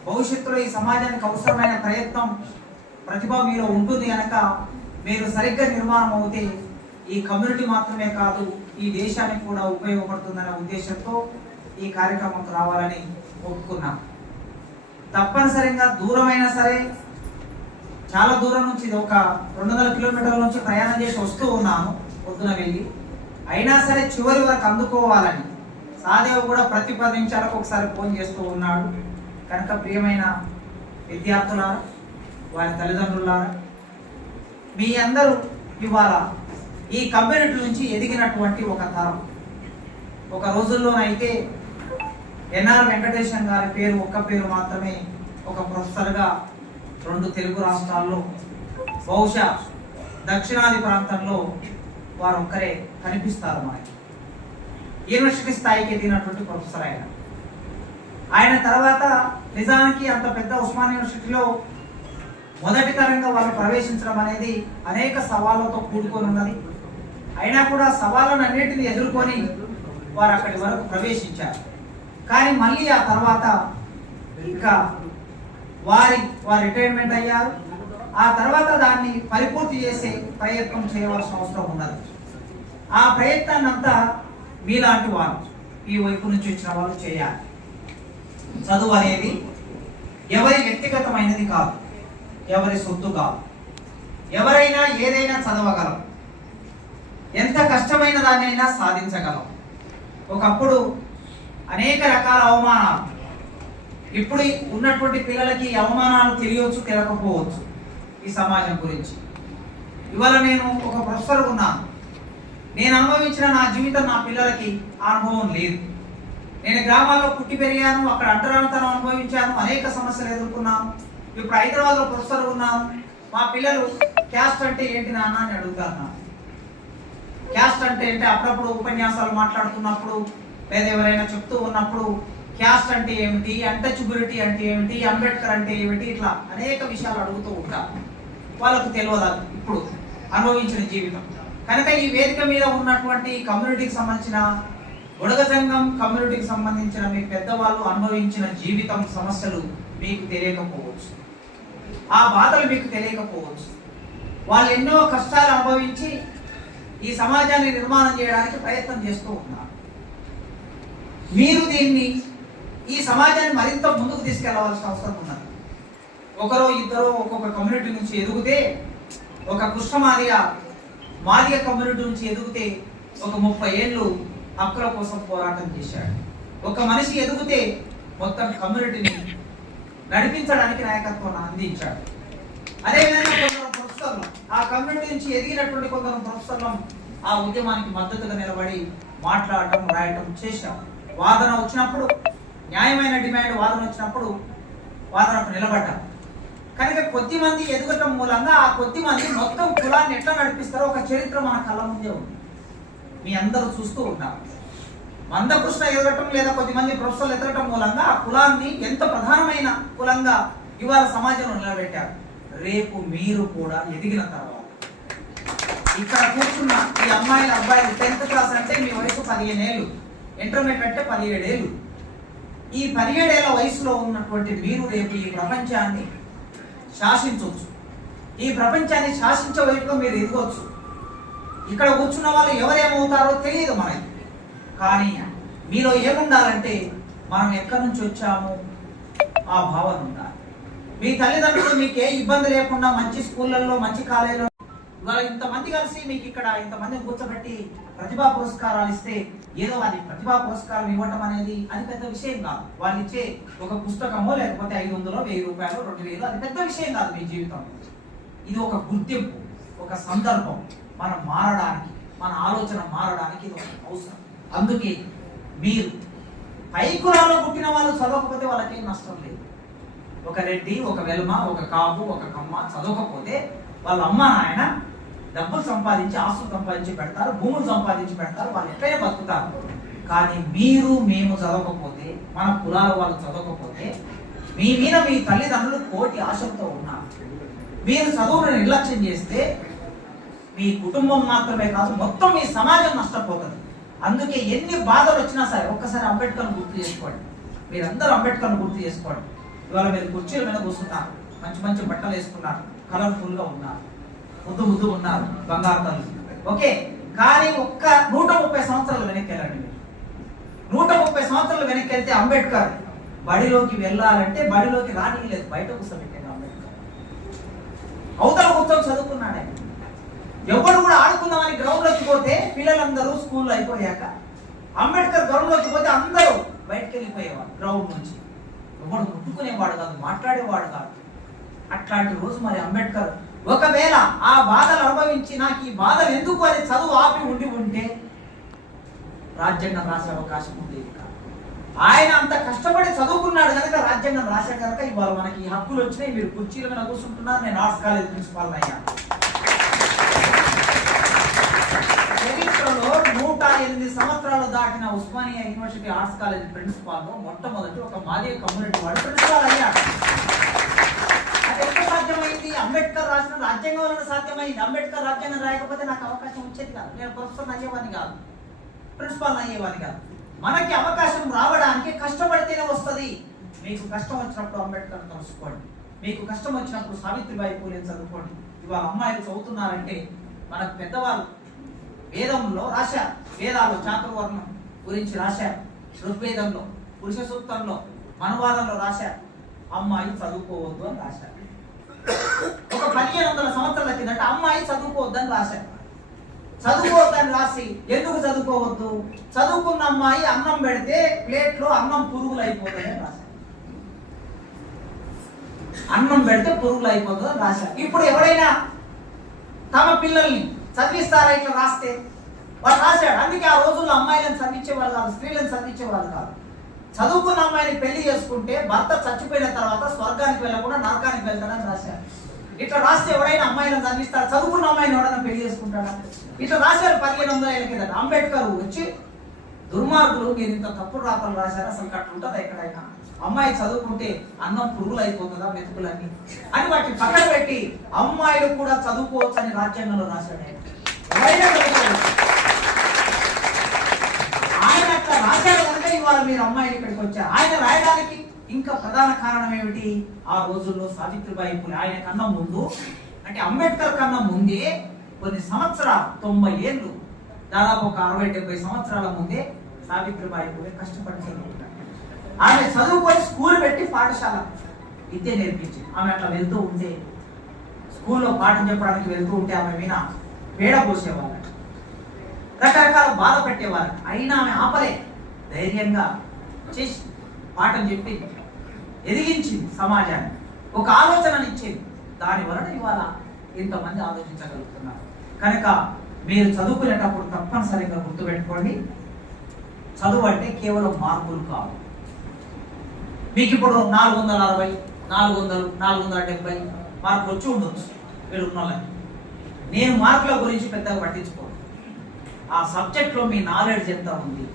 భవిష్యత్తులో ఈ సమాజానికి అవసరమైన ప్రయత్నం, ప్రతిభ మీలో ఉంటుంది కనుక మీరు సరిగ్గా నిర్మాణం అవుతే ఈ కమ్యూనిటీ మాత్రమే కాదు ఈ దేశానికి కూడా ఉపయోగపడుతుందనే ఉద్దేశంతో ఈ కార్యక్రమంకు రావాలని ఒప్పుకున్నాం. తప్పనిసరిగా దూరమైనా సరే, చాలా దూరం నుంచి, ఇది ఒక 200 కిలోమీటర్ల నుంచి ప్రయాణం చేసి వస్తూ ఉన్నాను పొద్దున వెళ్ళి, అయినా సరే చివరి వరకు అందుకోవాలని సహదేవ్ కూడా ప్రతి 10 నిమిషాలకు ఒకసారి ఫోన్ చేస్తూ ఉన్నాడు. కనుక ప్రియమైన విద్యార్థులారా, వారి తల్లిదండ్రులారా, మీ అందరూ ఇవాళ ఈ కమ్యూనిటీ నుంచి ఎదిగినటువంటి ఒక తరం. ఒక రోజుల్లోనైతే ఎన్ఆర్ వెంకటేశం గారి పేరు, ఒక్క పేరు మాత్రమే ఒక ప్రొఫెసర్గా 2 తెలుగు రాష్ట్రాల్లో, బహుశా దక్షిణాది ప్రాంతంలో వారు ఒక్కరే కనిపిస్తారు మనకి. యూనివర్సిటీ స్థాయికి ఎదిగినటువంటి ప్రొఫెసర్ ఆయన తర్వాత నిజానికి అంత పెద్ద ఉస్మాన్ యూనివర్సిటీలో మొదటి తరంగా వాళ్ళు ప్రవేశించడం అనేది అనేక సవాళ్ళతో కూడుకొని ఉన్నది. అయినా కూడా సవాళ్ళను అన్నిటిని ఎదుర్కొని వారు అక్కడి వరకు ప్రవేశించారు. కానీ మళ్ళీ ఆ తర్వాత ఇంకా వారి రిటైర్మెంట్ అయ్యారు. ఆ తర్వాత దాన్ని పరిపూర్తి చేసే ప్రయత్నం చేయవలసిన అవసరం ఉన్నది. ఆ ప్రయత్నాన్ని అంతా మీలాంటి వాళ్ళు, ఈ వైపు నుంచి వచ్చిన వాళ్ళు చేయాలి. చదువు అనేది ఎవరి వ్యక్తిగతమైనది కాదు, ఎవరి సొత్తు కాదు. ఎవరైనా ఏదైనా చదవగలం, ఎంత కష్టమైన దాన్నైనా సాధించగలం. ఒకప్పుడు అనేక రకాల అవమానాలు, ఇప్పుడు ఉన్నటువంటి పిల్లలకి అవమానాలు తెలియవచ్చు, తెలియకపోవచ్చు ఈ సమాజం గురించి. ఇవాళ నేను ఒక ప్రొఫెసర్ ఉన్నాను, నేను అనుభవించిన నా జీవితం నా పిల్లలకి ఆ అనుభవం లేదు. నేను గ్రామాల్లో పుట్టి పెరిగాను, అక్కడ అంటరానితనం అనుభవించాను, అనేక సమస్యలు ఎదుర్కొన్నాను. ఇప్పుడు హైదరాబాద్లో ప్రొఫెసర్ ఉన్నాను. మా పిల్లలు క్యాస్ట్ అంటే ఏంటి నాన్న అని అడుగుతాను. క్యాస్ట్ అంటే ఏంటి, అప్పుడప్పుడు ఉపన్యాసాలు మాట్లాడుతున్నప్పుడు లేదా ఎవరైనా చెప్తూ ఉన్నప్పుడు క్యాస్ట్ అంటే ఏమిటి, అన్టచబిలిటీ అంటే ఏమిటి, అంబేద్కర్ అంటే ఏమిటి, ఇట్లా అనేక విషయాలు అడుగుతూ ఉంటారు. వాళ్ళకు తెలియదు ఇప్పుడు అనుభవించిన జీవితం. కనుక ఈ వేదిక మీద ఉన్నటువంటి కమ్యూనిటీకి సంబంధించిన, బుడగ సంఘం కమ్యూనిటీకి సంబంధించిన మీ పెద్దవాళ్ళు అనుభవించిన జీవితం, సమస్యలు మీకు తెలియకపోవచ్చు, ఆ బాధలు మీకు తెలియకపోవచ్చు. వాళ్ళు ఎన్నో కష్టాలు అనుభవించి ఈ సమాజాన్ని నిర్మాణం చేయడానికి ప్రయత్నం చేస్తూ ఉన్నారు. మీరు దీన్ని, ఈ సమాజాన్ని మరింత ముందుకు తీసుకెళ్లవలసిన అవసరం ఉన్నది. ఒకరో ఇద్దరు ఒక్కొక్క కమ్యూనిటీ నుంచి ఎదిగితే, ఒక మాదిగ కమ్యూనిటీ నుంచి ఎదిగితే ఒక 30 ఏళ్ళు హక్కుల కోసం పోరాటం చేశాడు. ఒక మనిషి ఎదిగితే మొత్తం కమ్యూనిటీని నడిపించడానికి నాయకత్వాన్ని అందించాడు. అదేవిధంగా కొందరు ప్రొఫెసర్లు, ఆ కమ్యూనిటీ నుంచి ఎదిగినటువంటి కొందరు ప్రొఫెసర్లు ఆ ఉద్యమానికి మద్దతుగా నిలబడి మాట్లాడటం, రాయటం చేశాం. వాదన వచ్చినప్పుడు, న్యాయమైన డిమాండ్ వాదన వచ్చినప్పుడు వాదనకు నిలబడ్డాం. కనుక కొద్దిమంది ఎదగటం మూలంగా ఆ కొద్దిమంది మొత్తం కులాన్ని ఎట్లా నడిపిస్తారో ఒక చరిత్ర మన కళ్ళ ముందే ఉంది. మీ అందరూ చూస్తూ ఉన్నారు. మందకృష్ణ ఎదగటం లేదా కొద్దిమంది ప్రొఫెసర్లు ఎదగటం మూలంగా ఆ కులాన్ని ఎంత ప్రధానమైన కులంగా ఇవాళ సమాజంలో నిలబెట్టారు. రేపు మీరు కూడా ఎదిగిన తర్వాత ఇక్కడ కూర్చున్న ఈ అమ్మాయిల అబ్బాయిలు 10th క్లాస్ అంటే మీ వయసు 15 ఏళ్ళు, ఇంటర్మీడియట్ అంటే 17 ఏళ్ళు. ఈ 17 ఏళ్ల వయసులో ఉన్నటువంటి మీరు రేపు ఈ ప్రపంచాన్ని శాసించవచ్చు, ఈ ప్రపంచాన్ని శాసించే వైపుగా మీరు ఎదగవచ్చు. ఇక్కడ కూర్చున్న వాళ్ళు ఎవరేమవుతారో తెలియదు మనకి, కానీ మీలో ఏముండాలంటే మనం ఎక్కడి నుంచి వచ్చాము ఆ భావన ఉండాలి. మీ తల్లిదండ్రులు మీకు ఏ ఇబ్బంది లేకుండా మంచి స్కూళ్ళల్లో మంచి కాలేజీలో ఇవాళ ఇంతమంది కలిసి మీకు ఇక్కడ ఇంతమందిని కూర్చోబెట్టి ప్రతిభా పురస్కారాలు ఇస్తే ఏదో అది ప్రతిభా పురస్కారం ఇవ్వటం అనేది అది పెద్ద విషయం కాదు. వాళ్ళు ఇచ్చే ఒక పుస్తకమో లేకపోతే 500, 1000 రూపాయలు, 2000 అది పెద్ద విషయం కాదు మీ జీవితం. ఇది ఒక గుర్తింపు, ఒక సందర్భం. మనం మారడానికి, మన ఆలోచన మారడానికి ఇది ఒక అవసరం. అందుకే మీరు పై కులాల్లో పుట్టిన వాళ్ళు చదవకపోతే వాళ్ళకేం నష్టం లేదు. ఒక రెడ్డి, ఒక వెల్మ, ఒక కాపు, ఒక కమ్మ చదవకపోతే వాళ్ళ అమ్మ నాయన డబ్బులు సంపాదించి ఆస్తులు సంపాదించి పెడతారు, భూములు సంపాదించి పెడతారు, వాళ్ళు ఎక్కడైనా బతుకుతారు. కానీ మీరు మేము చదవకపోతే, మన కులాల వాళ్ళు చదవకపోతే మీ మీద మీ తల్లిదండ్రులు కోటి ఆశలతో ఉన్నారు. మీరు చదువును నిర్లక్ష్యం చేస్తే మీ కుటుంబం మాత్రమే కాదు మొత్తం మీ సమాజం నష్టపోతుంది. అందుకే ఎన్ని బాధలు వచ్చినా సరే ఒక్కసారి అంబేద్కర్ను గుర్తు చేసుకోండి. మీరందరూ అంబేద్కర్ను గుర్తు చేసుకోండి. ఇవాళ మీరు కుర్చీల మీద కూర్చున్నారు, మంచి మంచి బట్టలు వేసుకున్నారు, కలర్ఫుల్ గా ఉన్నారు, ముద్దు ఉన్నారు, బంగారు తల్లి, ఓకే. కానీ ఒక్క 130 సంవత్సరాలు వెనక్కి వెళ్ళండి. మీరు 130 సంవత్సరాలు వెనక్కి వెళ్తే అంబేద్కర్ బడిలోకి వెళ్ళాలంటే బడిలోకి రానిలేదు, బయట కూర్చోబెట్టాడు అంబేద్కర్. అవతల కూర్చొని చదువుకున్నాడు ఆయన. ఎవరు కూడా ఆడుకుందామని గ్రౌండ్ లోకి పోతే పిల్లలందరూ స్కూల్లో అయిపోయాక అంబేద్కర్ గ్రౌండ్ లోకి పోతే అందరూ బయటకు వెళ్ళిపోయేవాడు గ్రౌండ్ నుంచి. ఎవడు ముట్టుకునేవాడు కాదు, మాట్లాడేవాడు కాదు. అట్లాంటి రోజు మరి అంబేద్కర్ ఒకవేళ ఆ బాధలు అనుభవించి నాకు ఈ బాధలు ఎందుకు అని చదువు ఆపి ఉంటే రాజ్యాంగం రాసే అవకాశం ఉండేది కాదు. ఆయన అంత కష్టపడి చదువుకున్నాడు కనుక రాజ్యాంగం రాశాడు కనుక ఇవాళ మనకి ఈ హక్కులు వచ్చినాయి. మీరు కుర్చీల మీద కూర్చుంటున్నారు, నేను ఆర్ట్స్ కాలేజ్ ప్రిన్సిపాల్ అయ్యాను. చరిత్రలో 108 సంవత్సరాలు దాటిన Osmania university arts college principal లో మొట్టమొదటి ఒక మాదిగ కమ్యూనిటీ వాడు ప్రిన్సిపాల్ అయ్యాడు. అది ఎంత సాధ్యమైంది? అంబేద్కర్ రాసిన రాజ్యాంగం వలన సాధ్యమైంది. అంబేద్కర్ రాజ్యాంగం రాయకపోతే నాకు అవకాశం వచ్చేది కాదు, నేను ప్రొఫెసర్ అయ్యేవాడిని కాదు, ప్రిన్సిపాల్ అయ్యేవాడిని కాదు. మనకి అవకాశం రావడానికి కష్టపడితేనే వస్తుంది. మీకు కష్టం వచ్చినప్పుడు అంబేద్కర్ తెలుసుకోండి, మీకు కష్టం వచ్చినప్పుడు సావిత్రిబాయి పూలే చదువుకోండి. ఇవాళ అమ్మాయిలు చదువుతున్నారంటే మనకు పెద్దవాళ్ళు వేదంలో రాశారు, వేదాలు చాతుర్వర్ణం గురించి రాశారు, ఋగ్వేదంలో, పురుష సూక్తంలో, మనువాదంలో రాశారు. అమ్మాయి చదువుకోవద్దు అని రాశారు. ఒక 1500 సంవత్సరాల కిందట అమ్మాయి చదువుకోవద్దని రాశారు. చదువుకోవద్దని రాసి ఎందుకు చదువుకోవద్దు? చదువుకున్న అమ్మాయి అన్నం పెడితే ప్లేట్లో అన్నం పురుగులు అయిపోతుందని రాశారు. అన్నం పెడితే పురుగులు అయిపోతుందని రాశారు. ఇప్పుడు ఎవరైనా తమ పిల్లల్ని చదివిస్తారా ఇట్లా రాస్తే? వాడు రాశాడు. అందుకే ఆ రోజుల్లో అమ్మాయిలను చదివించేవాళ్ళు కాదు, స్త్రీలను చదివించేవాళ్ళు కాదు. చదువుకున్న అమ్మాయిని పెళ్లి చేసుకుంటే భర్త చచ్చిపోయిన తర్వాత స్వర్గానికి వెళ్ళకుండా నరకానికి వెళ్తాడని రాశారు. ఇట్లా రాస్తే ఎవరైనా అమ్మాయిలను చదివిస్తారా? చదువుకున్న అమ్మాయిని ఎవరైనా పెళ్లి చేసుకుంటాడా? ఇట్లా రాశారు 1500 ఏళ్ళ కింద. అంబేద్కర్ వచ్చి దుర్మార్గులు మీరు ఇంత తప్పుడు రాతలు రాశారు, అసలు అట్లా ఉంటుందా ఎక్కడైనా? అమ్మాయి చదువుకుంటే అన్నం పురుగులు అయిపోతుందా మెతుకులన్నీ అని వాటిని పక్కన పెట్టి అమ్మాయిలు కూడా చదువుకోవచ్చు అని రాజ్యాంగంలో రాశాడు. ఆయన అట్లా రాశాడు కనుక ఇవాళ మీరు అమ్మాయిలు ఇక్కడికి వచ్చారు. ఆయన రాయడానికి ఇంకా ప్రధాన కారణం ఏమిటి? ఆ రోజుల్లో సావిత్రిబాయి పూలే ఆయన కన్నా ముందు, అంటే అంబేద్కర్ కన్నా ముందే కొన్ని సంవత్సరాలు, 90 ఏళ్ళు, దాదాపు ఒక 60-70 సంవత్సరాల ముందే సావిత్రిబాయి పూలే కష్టపడి చదువుకున్నాడు. ఆమె చదువుకొని స్కూల్ పెట్టి పాఠశాల విద్య నేర్పించింది. ఆమె అట్లా వెళ్తూ ఉంటే, స్కూల్లో పాఠం చెప్పడానికి వెళ్తూ ఉంటే ఆమె మీద పేడ పోసేవాళ్ళ, రకరకాల బాధ పెట్టేవాళ్ళు. అయినా ఆమె ఆపలే, ధైర్యంగా చేసి పాఠం చెప్పి ఎదిగించింది సమాజాన్ని, ఒక ఆలోచననిచ్చింది. దాని వలన ఇవాళ ఇంతమంది ఆలోచించగలుగుతున్నారు. కనుక మీరు చదువుకునేటప్పుడు తప్పనిసరిగా గుర్తుపెట్టుకోండి, చదువు అంటే కేవలం మార్కులు కావు. మీకు ఇప్పుడు 460, 400, 470 మార్కులు వచ్చి ఉండొచ్చు మీరు ఉన్న వాళ్ళకి. నేను మార్కుల గురించి పెద్దగా పట్టించుకోను. ఆ సబ్జెక్ట్లో మీ నాలెడ్జ్ ఎంత ఉంది.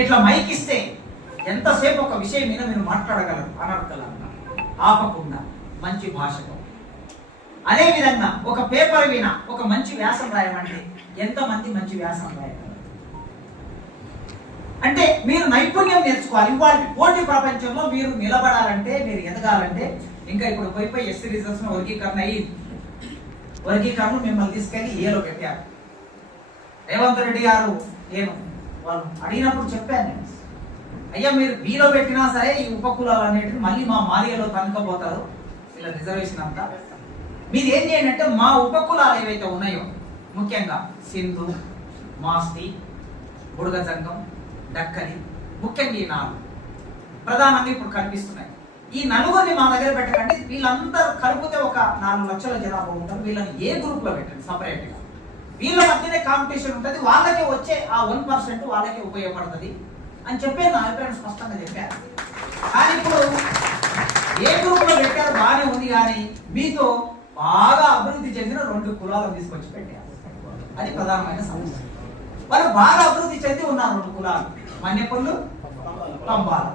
ఇట్లా మైక్ ఇస్తే ఎంతసేపు ఒక విషయం మీద మీరు మాట్లాడగలరు అనర్గలంగా, ఆపకుండా, మంచి భాషతో. అదే విధంగా ఒక పేపర్ వినా ఒక మంచి వ్యాసం రాయమంటే ఎంతమంది మంచి వ్యాసం రాయగలరు? అంటే మీరు నైపుణ్యం నేర్చుకోవాలి. ఇవాళ పోటీ ప్రపంచంలో మీరు నిలబడాలంటే, మీరు ఎదగాలంటే, ఇంకా ఇప్పుడు పోయి ఎస్సీ రిజర్వ్స్ వర్గీకరణ అయ్యింది. వర్గీకరణ మిమ్మల్ని తీసుకెళ్లి ఏలో పెట్టారు. రేవంత్ రెడ్డి గారు వాళ్ళు అడిగినప్పుడు చెప్పాను నేను, అయ్యా మీరు బీలో పెట్టినా సరే ఈ ఉపకులాలు అనేటివి మళ్ళీ మా మాలియాలో తనుకపోతారు, ఇలా రిజర్వేషన్ అంతా. మీరు ఏం చేయండి అంటే మా ఉపకులాలు ఏవైతే ఉన్నాయో, ముఖ్యంగా సింధు, మాస్తి, బుడగ సంఘం, దక్కని, ముఖ్యంగా ఈ 4 ప్రధానంగా ఇప్పుడు కనిపిస్తున్నాయి. ఈ నలుగురిని మా దగ్గర పెట్టకండి, వీళ్ళందరూ కలిపితే ఒక 4 లక్షల జనాభా ఉంటారు. వీళ్ళని ఏ గ్రూప్ లో పెట్టండి సపరేట్ గా. వీళ్ళ మధ్యనే కాంపిటీషన్ ఉంటుంది, వాళ్ళకే వచ్చే ఆ 1% వాళ్ళకే ఉపయోగపడుతుంది అని చెప్పే నా అభిప్రాయం స్పష్టంగా చెప్పారు. కానీ ఇప్పుడు ఏ గ్రూప్ లో పెట్టారు బాగానే ఉంది, కానీ మీతో బాగా అభివృద్ధి చెందిన 2 కులాలను తీసుకొచ్చి పెట్టారు. అది ప్రధానమైన సమస్య. వాళ్ళు బాగా అభివృద్ధి చెంది ఉన్నారు 2 కులాలు, మన్యపల్లు, కంబాల.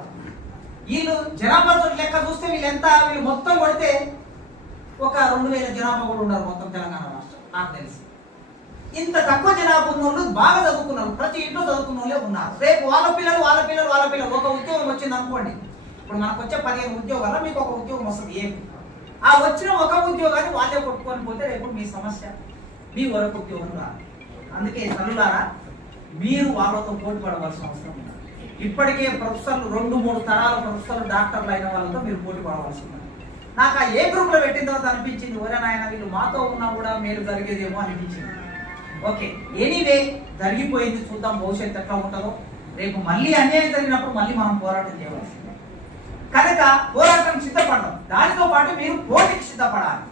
వీళ్ళు జనాభా లెక్క చూస్తే వీళ్ళు మొత్తం కొడితే ఒక 2000 జనాభా కూడా ఉన్నారు మొత్తం తెలంగాణ రాష్ట్రం నాకు తెలిసి. ఇంత తక్కువ జనాభా ఉన్న వాళ్ళు బాగా చదువుకున్నారు, ప్రతి ఇంట్లో చదువుకున్న వాళ్ళే ఉన్నారు. రేపు వాళ్ళ పిల్లలు ఒక ఉద్యోగం వచ్చింది అనుకోండి, ఇప్పుడు మనకు వచ్చే 15 ఉద్యోగాల్లో మీకు ఒక ఉద్యోగం వస్తుంది. ఏమి ఆ వచ్చిన ఒక ఉద్యోగాన్ని వాళ్ళే కొట్టుకొని పోతే రేపు మీ సమస్య, మీ వరకు ఉద్యోగం రాదు. అందుకే తల్లులారా, మీరు వాళ్ళతో పోటీ పడవలసిన అవసరం ఉంది. ఇప్పటికే ప్రొఫెసర్లు 2-3 తరాల ప్రొఫెసర్లు డాక్టర్లు అయిన వాళ్ళతో మీరు పోటీ పడవలసి ఉంది. నాకు ఆ ఏ గ్రూప్ లో పెట్టిన తర్వాత అనిపించింది, ఒరే నాయన వీళ్ళు మాతో ఉన్నా కూడా మేలు జరిగేదేమో అనిపించింది. ఓకే, ఎనీవే జరిగిపోయింది, చూద్దాం భవిష్యత్తు ఎట్లా ఉంటుందో. రేపు మళ్ళీ అన్యాయం జరిగినప్పుడు మళ్ళీ మనం పోరాటం చేయవలసింది. కనుక పోరాటం సిద్ధపడడం, దానితో పాటు మీరు పోటీకి సిద్ధపడాలి.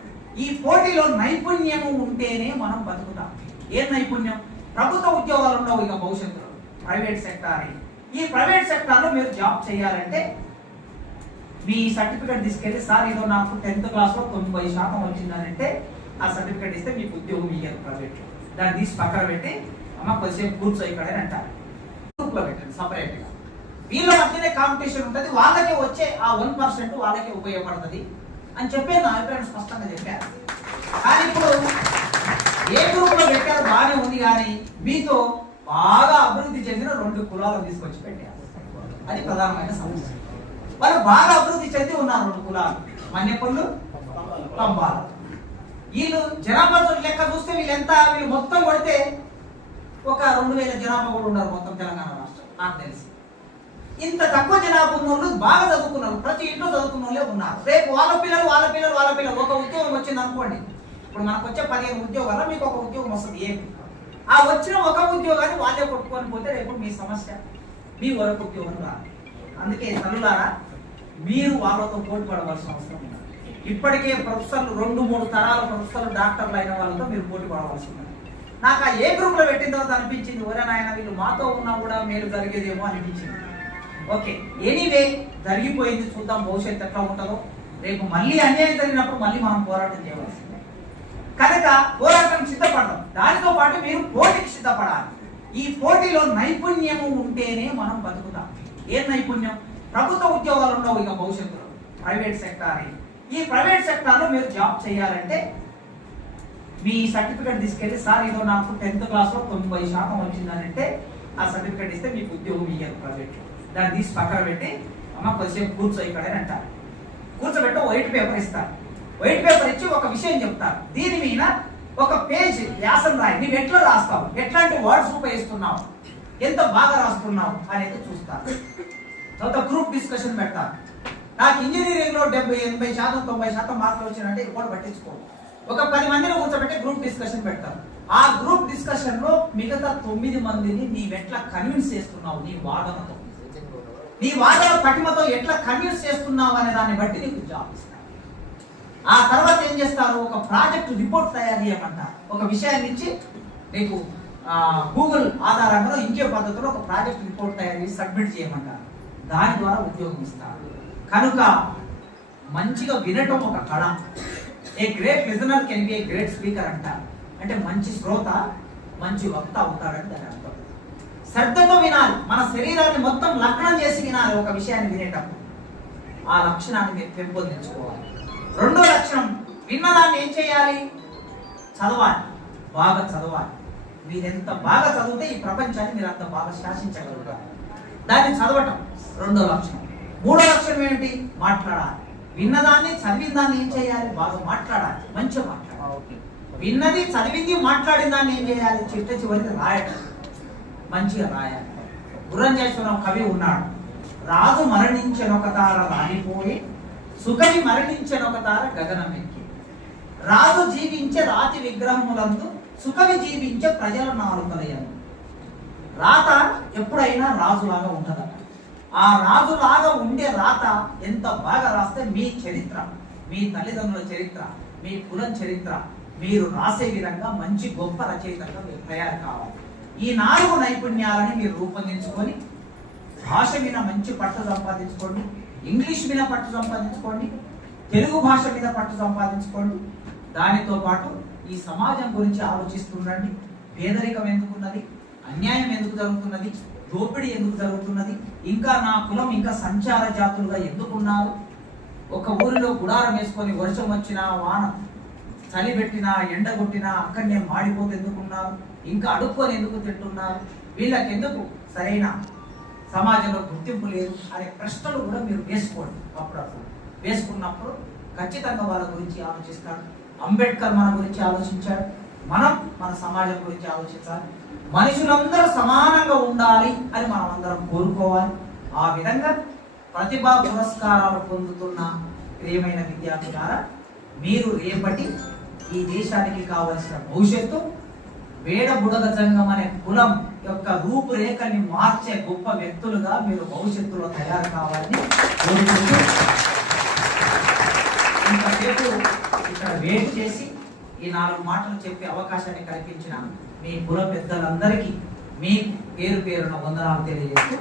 ఈ పోటీలో నైపుణ్యము ఉంటేనే మనం బతుకుతాం. ఏ నైపుణ్యం? ప్రభుత్వ ఉద్యోగాలు ఉండవు ఇక భవిష్యత్తులో, ప్రైవేట్ సెక్టార్. ఈ ప్రైవేట్ సెక్టార్ లో మీరు జాబ్ చేయాలంటే మీ సర్టిఫికేట్ తీసుకెళ్లి, సార్ ఇదో నాకు 10th క్లాస్ లో 90% వచ్చిందనంటే ఆ సర్టిఫికేట్ ఇస్తే మీకు ఉద్యోగం ఇయ్యారు ప్రైవేట్ లో. దాన్ని తీసి పక్కన పెట్టి అమ్మ కొద్దిసేపు కూర్చో ఇక్కడ అని అంటారు. గ్రూప్ లో పెట్టండి సపరేట్ గా. వీళ్ళ మధ్యనే కాంపిటీషన్ ఉంటుంది, వాళ్ళకే వచ్చే ఆ 1% వాళ్ళకే ఉపయోగపడుతుంది అని చెప్పే నా అభిప్రాయం స్పష్టంగా చెప్పారు. కానీ ఇప్పుడు ఏ గ్రూప్ లో పెట్టారు బాగానే ఉంది, కానీ మీతో బాగా అభివృద్ధి చెందిన 2 కులాలను తీసుకొచ్చి పెట్టారు. అది ప్రధానమైన సమస్య. వాళ్ళు బాగా అభివృద్ధి చెంది ఉన్నారు 2 కులాలు, మన్యపల్లు, కంబాల. వీళ్ళు జనాభా లెక్క చూస్తే వీళ్ళు మొత్తం కొడితే ఒక 2000 జనాభా కూడా ఉన్నారు మొత్తం తెలంగాణ రాష్ట్రం నాకు తెలిసి. ఇంత తక్కువ జనాభా ఉన్న వాళ్ళు బాగా చదువుకున్నారు, ప్రతి ఇంట్లో చదువుకున్న వాళ్ళే ఉన్నారు. రేపు వాళ్ళ పిల్లలు ఒక ఉద్యోగం వచ్చింది అనుకోండి, ఇప్పుడు మనకు వచ్చే 15 ఉద్యోగాల్లో మీకు ఒక ఉద్యోగం వస్తుంది. ఏమి ఆ వచ్చిన ఒక ఉద్యోగాన్ని వాళ్ళే కొట్టుకొని పోతే రేపు మీ సమస్య, మీ వరకు ఉద్యోగం రాదు. అందుకే తల్లులారా, మీరు వాళ్ళతో పోటీ పడవలసిన అవసరం ఉంది. ఇప్పటికే ప్రొఫెసర్లు 2-3 తరాల ప్రొఫెసర్లు డాక్టర్లు అయిన వాళ్ళతో మీరు పోటీ పడవలసి ఉంది. నాకు ఆ ఏ గ్రూప్ లో పెట్టిన తర్వాత అనిపించింది, ఒరే నాయన వీళ్ళు మాతో ఉన్నా కూడా మేలు జరిగేదేమో అనిపించింది. ఓకే, ఎనీవే జరిగిపోయింది, చూద్దాం భవిష్యత్తు ఎట్లా ఉంటుందో. రేపు మళ్ళీ అన్యాయం జరిగినప్పుడు మళ్ళీ మనం పోరాటం చేయవలసింది. కనుక పోరాటం సిద్ధపడడం, దానితో పాటు మీరు పోటీకి సిద్ధపడాలి. ఈ పోటీలో నైపుణ్యము ఉంటేనే మనం బతుకుతాం. ఏ నైపుణ్యం? ప్రభుత్వ ఉద్యోగాలు ఉండవు ఇక భవిష్యత్తులో, ప్రైవేట్ సెక్టార్. ఈ ప్రైవేట్ సెక్టార్ లో మీరు జాబ్ చేయాలంటే మీ సర్టిఫికేట్ తీసుకెళ్లి, సార్ ఇదో నాకు 10th క్లాస్ లో 90% వచ్చిందనంటే ఆ సర్టిఫికేట్ ఇస్తే మీకు ఉద్యోగం ఇయ్యారు ప్రైవేట్ లో. దాన్ని తీసి పక్కన పెట్టి అమ్మ కొద్దిసేపు కూర్చో ఇక్కడ అని అంటారు. కూర్చోబెట్టి వైట్ పేపర్ ఇస్తారు. వైట్ పేపర్ ఇచ్చి ఒక విషయం చెప్తారు, దీని మీద ఒక పేజ్ వ్యాసం రాయి, నువ్వు ఎట్లా రాస్తావు, ఎట్లాంటి వర్డ్స్ ఉపయోగిస్తున్నావు, ఎంత బాగా రాస్తున్నావు అనేది చూస్తారు. తర్వాత గ్రూప్ డిస్కషన్ పెడతారు. నాకు ఇంజనీరింగ్ లో 70-80% 90% మార్కులు వచ్చినంటే కూడా పట్టించుకోవాలి. ఒక 10 మందిని కూర్చోబెట్టి గ్రూప్ డిస్కషన్ పెడతారు. ఆ గ్రూప్ డిస్కషన్ లో మిగతా 9 మందిని నీవెట్లా కన్విన్స్ చేస్తున్నావు, నీ వాదన పటిమతో ఎట్లా కన్విన్స్ చేస్తున్నావు అనే దాన్ని బట్టి నీకు జాబ్ ఇస్తారు. ఆ తర్వాత ఏం చేస్తారు, ఒక ప్రాజెక్ట్ రిపోర్ట్ తయారు చేయమంటారు. ఒక విషయాన్ని ఇచ్చి నీకు గూగుల్ ఆధారంగా ఇంకే పద్ధతిలో ఒక ప్రాజెక్ట్ రిపోర్ట్ తయారు చేసి సబ్మిట్ చేయమంటారు. దాని ద్వారా ఉద్యోగం ఇస్తారు. కనుక మంచిగా వినటం ఒక కళ. A great listener can be a great speaker అంటారు. అంటే మంచి శ్రోత మంచి వక్త అవుతాడని దాని అర్థం. శ్రద్ధతో వినాలి, మన శరీరాన్ని మొత్తం లగ్నం చేసి వినాలి ఒక విషయాన్ని వినేటప్పుడు. ఆ లక్షణాన్ని మీరు పెంపొందించుకోవాలి. రెండో లక్షణం విన్నదాన్ని ఏం చేయాలి? చదవాలి, బాగా చదవాలి. మీరు ఎంత బాగా చదివితే ఈ ప్రపంచాన్ని మీరు అంత బాగా శాసించగలుగుతారు. దాన్ని చదవటం రెండో లక్షణం. మూడో లక్షణం ఏమిటి? మాట్లాడాలి. విన్నదాన్ని చదివిన దాన్ని ఏం చేయాలి? బాగా మాట్లాడాలి, మంచిగా మాట్లాడాలి. విన్నది చదివింది మాట్లాడిన దాన్ని ఏం చేయాలి? చిట్ట చివరికి రాయటం, మంచిగా రాయాలి. గుర్రంజేశ్వరం కవి ఉన్నాడు. రాజు మరణించెనొక తార రాలిపోయి, సుకవి మరణించెనొక తార గగనమెక్కి. రాజు జీవించే రాతి విగ్రహములందు, సుకవి జీవించే ప్రజల నాలుకలయందు. రాత ఎప్పుడైనా రాజులాగా ఉంటుందట. ఆ రాజులాగా ఉండే రాత ఎంత బాగా రాస్తే మీ చరిత్ర, మీ తల్లిదండ్రుల చరిత్ర, మీ కులం చరిత్ర మీరు రాసే విధంగా మంచి గొప్ప రచయితగా మీరు తయారు కావాలి. ఈ 4 నైపుణ్యాలని మీరు రూపొందించుకొని భాష మీద మంచి పట్టు సంపాదించుకోండి, ఇంగ్లీష్ మీద పట్టు సంపాదించుకోండి, తెలుగు భాష మీద పట్టు సంపాదించుకోండి. దానితో పాటు ఈ సమాజం గురించి ఆలోచిస్తుండండి. పేదరికం ఎందుకున్నది, అన్యాయం ఎందుకు జరుగుతున్నది, దోపిడీ ఎందుకు జరుగుతున్నది, ఇంకా నా కులం ఇంకా సంచార జాతులుగా ఎందుకున్నారు, ఒక ఊరిలో గుడారం వేసుకొని వర్షం వచ్చినా వాన చలి పెట్టినా ఎండ కొట్టినా అక్కడనే మాడిపోతే ఎందుకున్నారు, ఇంకా అడుక్కొని ఎందుకు తింటున్నారు, వీళ్ళకి ఎందుకు సరైన సమాజంలో గుర్తింపు లేదు అనే ప్రశ్నలు కూడా మీరు వేసుకోండి. అప్పుడప్పుడు వేసుకున్నప్పుడు ఖచ్చితంగా వాళ్ళ గురించి ఆలోచిస్తారు. అంబేద్కర్ మన గురించి ఆలోచించాడు, మనం మన సమాజం గురించి ఆలోచించాలి. మనుషులందరూ సమానంగా ఉండాలి అని మనం అందరం కోరుకోవాలి. ఆ విధంగా ప్రతిభా పురస్కారాలు పొందుతున్న ప్రియమైన విద్యార్థులారా, మీరు రేపటి ఈ దేశానికి కావలసిన భవిష్యత్తు వేడ బుడగ జంగం అనే కులం యొక్క రూపురేఖని మార్చే గొప్ప వ్యక్తులుగా మీరు భవిష్యత్తులో తయారు కావాలని కోరుకుంటూ ఇంతసేపు ఇక్కడ వెయిట్ చేసి ఈ 4 మాటలు చెప్పే అవకాశాన్ని కల్పించిన మీ కుల పెద్దలందరికీ మీ పేరు పేరున వందనాలు తెలియజేస్తూ